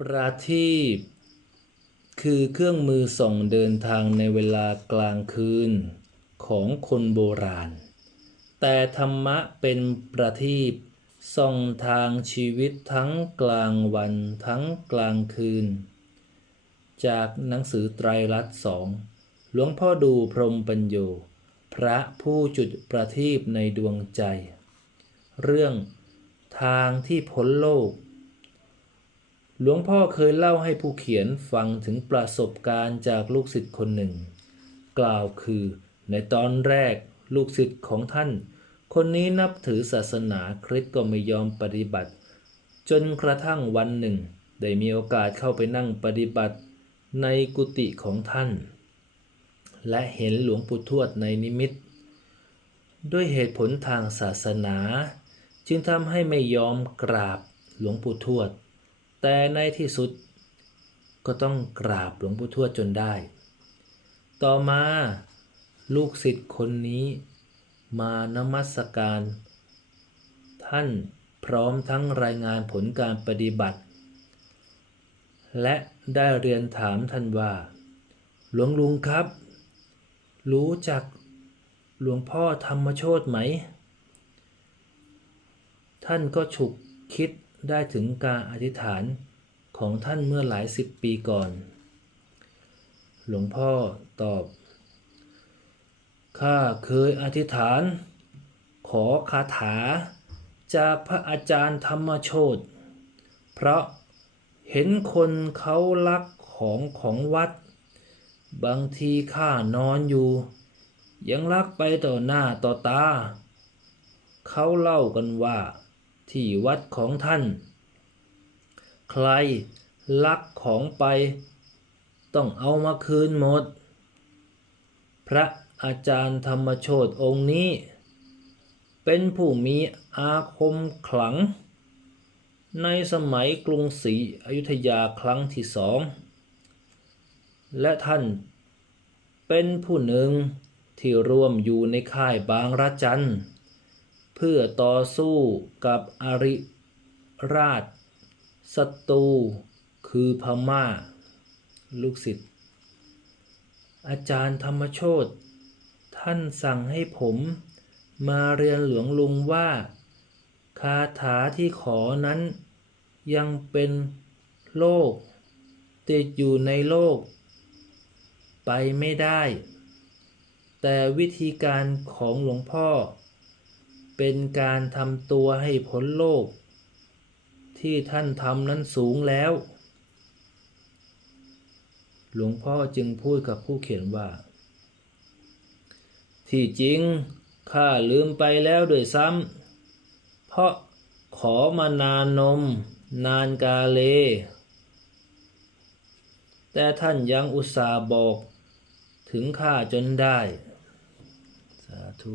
ประทีปคือเครื่องมือส่องเดินทางในเวลากลางคืนของคนโบราณ แต่ธรรมะเป็นประทีปส่องทางชีวิตทั้งกลางวันทั้งกลางคืน จากหนังสือไตรลัตน์สองหลวงพ่อดูพรมปัญโยพระผู้จุดประทีปในดวงใจ เรื่องทางที่พ้นโลก หลวงพ่อเคยเล่าให้ผู้เขียนฟังถึงประสบการณ์จากลูกศิษย์คนหนึ่ง กล่าวคือในตอนแรกลูกศิษย์ของท่าน คนนี้นับถือศาสนาคริสต์ก็ไม่ยอมปฏิบัติ จนกระทั่งวันหนึ่ง ได้มีโอกาสเข้าไปนั่งปฏิบัติในกุฏิของท่าน และเห็นหลวงปู่ทวดในนิมิต ด้วยเหตุผลทางศาสนา จึงทำให้ไม่ยอมกราบหลวงปู่ทวด แต่ในที่สุดก็ต้องกราบหลวงปู่ทวดจนได้ ต่อมาลูกศิษย์คนนี้มานมัสการ ท่านพร้อมทั้งรายงานผลการปฏิบัติ และได้เรียนถามท่านว่า หลวงลุงครับ รู้จักหลวงพ่อธรรมโชตไหม ท่านก็ฉุกคิด ได้ถึงการอธิษฐานของท่านเมื่อหลายสิบปีก่อน หลวงพ่อตอบ ข้าเคยอธิษฐาน ขอคาถา จากพระอาจารย์ธรรมโชตเพราะเห็นคนเขาลักของของวัด บางทีข้านอนอยู่ ยังลักไปต่อหน้าต่อตา เขาเล่ากันว่า ที่วัดของท่าน ใครลักของไป ต้องเอามาคืนหมด พระอาจารย์ธรรมโชตองค์นี้ เป็นผู้มีอาคมขลัง ในสมัยกรุงศรีอยุธยาครั้งที่สอง และท่านเป็นผู้หนึ่งที่ร่วมอยู่ในค่ายบางระจันเพื่อต่อสู้กับอริราชศัตรูคือพม่า ลูกศิษย์อาจารย์ธรรมโชตท่านสั่งให้ผมมาเรียนหลวงลุงว่า คาถาที่ขอนั้นยังเป็นโลก ติดอยู่ในโลก ไปไม่ได้ แต่วิธีการของหลวงพ่อ เป็นการทำตัวให้พ้นโลก ที่ท่านทำนั้นสูงแล้ว หลวงพ่อจึงพูดกับผู้เขียนว่า ที่จริงข้าลืมไปแล้วด้วยซ้ำเพราะขอมานานนม นานกาเล แต่ท่านยังอุตส่าห์บอกถึงข้าจนได้ สาธุ